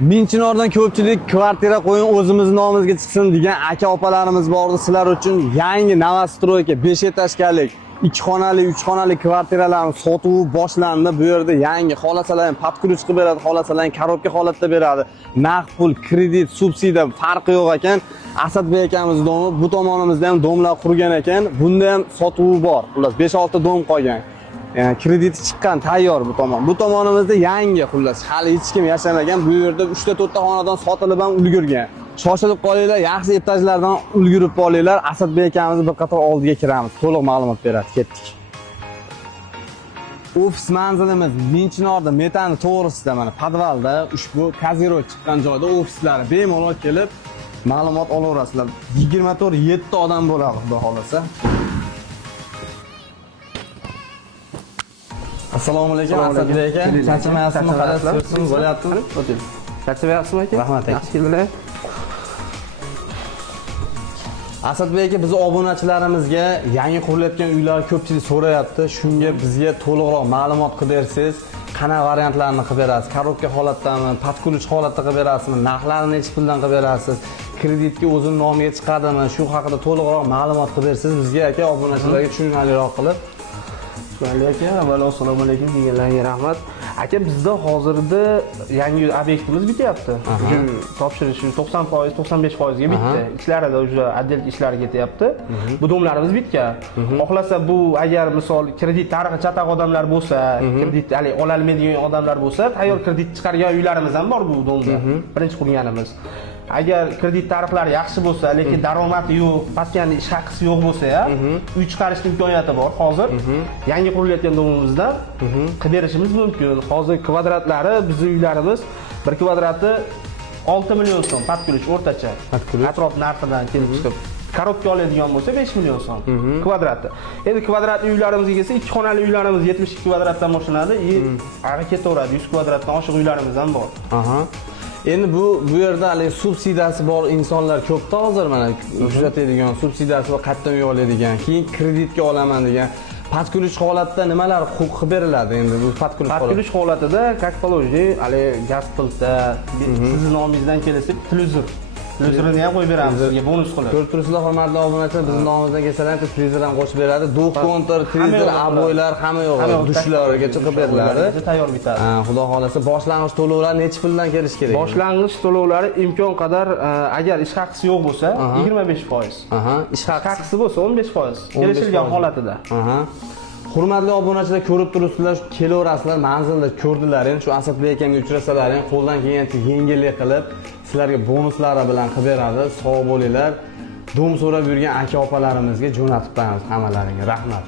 Minchinordan ko'pchilik kvartira qo'ying o'zimiz nomimizga chiqsin degan aka-opalarimiz bor. Sizlar uchun yangi Novostroyka 5 etajkalik 2 xonali, 3 xonali kvartiralarning sotuvi boshlandi. Bu yerda yangi xolasalar ham podключ qilib beradi, xolasalar ham korobka holatda beradi. Naqd pul, kredit, subsidiya farqi yo'q ekan. Asadbek akamiz domi, bu tomonimizda ham domlar qurgan ekan. Bunda ham sotuvi bor. Xullas 5-6 dom qolgan. Yani krediti chiqqan tayyor bu tomon. Bu tomonimizda yangi xullas hali hech kim yashamagan. Bu yerda 3 ta 4 ta xonadon sotilib ham ulgurgan. Shoshilib qolinglar, yaxshi etajlardan ulgurib qolinglar. Asadbek akamizni bir qator oldiga kiramiz. To'liq ma'lumot beradi. Ketdik. Ofis manzilimiz Minchinorda metani to'g'risida mana podvalda ushbu kaziroy chiqqan joyda ofislari bemalol kelib ma'lumot olaverasizlar. 24-7 odam bo'ladi, xudo xolasa. Assalomu alaykum Asadbek aka. Charchamayapsizmi? Qarasizmi? Bo'lyaptimi? Charchamayapsizmi aka? Rahmat aka. Yaxshi keldilar. Asadbek aka, biz obunachilarimizga yangi qurilayotgan uylar ko'pchilik so'rayapti. Shunga bizga to'liqroq ma'lumot qilib bersangiz, qanaqa variantlarni qilib berasiz? Korobka holatdami, podключ holatda qilib berasizmi? Narxlarini necha puldan qilib berasiz? Kreditga o'zini nomiga chiqadimi? Shu haqida to'liqroq ma'lumot qilib bersangiz bizga aka, obunachilarga tushunarliroq qilib. Aka, avvalo assalomu alaykum deganlarga rahmat. Aka, bizda hozirda yangi obyektimiz bityapti. Bugun topshirish 90%, 95% ga bitdi. Ishlarida уже отдел ishlari ketyapti. Bu domlarimiz bitgan. Xohlasa bu agar misol kredit tarixi chataq odamlar bo'lsa, kredit hali ola olmaydigan odamlar bo'lsa, tayyor kredit chiqargan uylarimiz ham bor bu domda. Birinchi qurganimiz. Agar kredit tarixlari yaxshi bo'lsa, lekin daromadi yo'q, pastgani ish haqisi yo'q bo'lsa-ya, uy chiqarish imkoniyati bor hozir. Yangi qurilayotgan domimizdan qilib berishimiz mumkin. Hozir kvadratlari bizning uylarimiz 1 kvadrati 6 million so'm podключ o'rtacha. Atrof narxidan kelib chiqib korobka oladigan bo'lsa 5 million so'm kvadrati. Endi kvadratli uylarimizga kelsa, 2 xonali uylarimiz 72 kvadratdan boshlanadi. Ag'i ketaveradi, 100 kvadratdan oshiq uylarimiz ham bor. Endi bu yerda hali subsidiyasi bor insonlar ko'pda hozir mana kuzatadigan, subsidiyasi va qayerdan uy oladigan, keyin kreditga olaman degan. Podключ holatda nimalar qilib beriladi endi bu podключ holatida, как положено, hali gaz plita, sizning nomingizdan kelsa televizor. Televizorini ham qo'yib beramiz sizga bonus qilib. Ko'rib turibsizlar, hurmatli obunachilar, bizning nomimizdan kelsalar, televizor ham qo'shib beradi. Duh kontor, televizor, aboylar hamma yo'q. Dushlargacha qilib beriladi. Tayyor bitadi. Xudo xolasa boshlang'ich to'lovlar necha puldan kelish kerak? Boshlang'ich to'lovlari imkon qadar agar ish haqisi yo'q bo'lsa 25%. Ish haqisi bo'lsa 15%. Kelishilgan holatida. Hurmatli obunachilar, ko'rib turibsizlar, kelaverasizlar, manzilda ko'rdilar. Endi shu Asadbek akamga uchrasalar, qo'ldan kelgancha yengillik qilib sizlarga bonuslari bilan qilib beradi. Sog' bo'linglar. Dom so'rab yurgan aka-opalarimizga jo'natib qo'yamiz hammalaringga. Rahmat.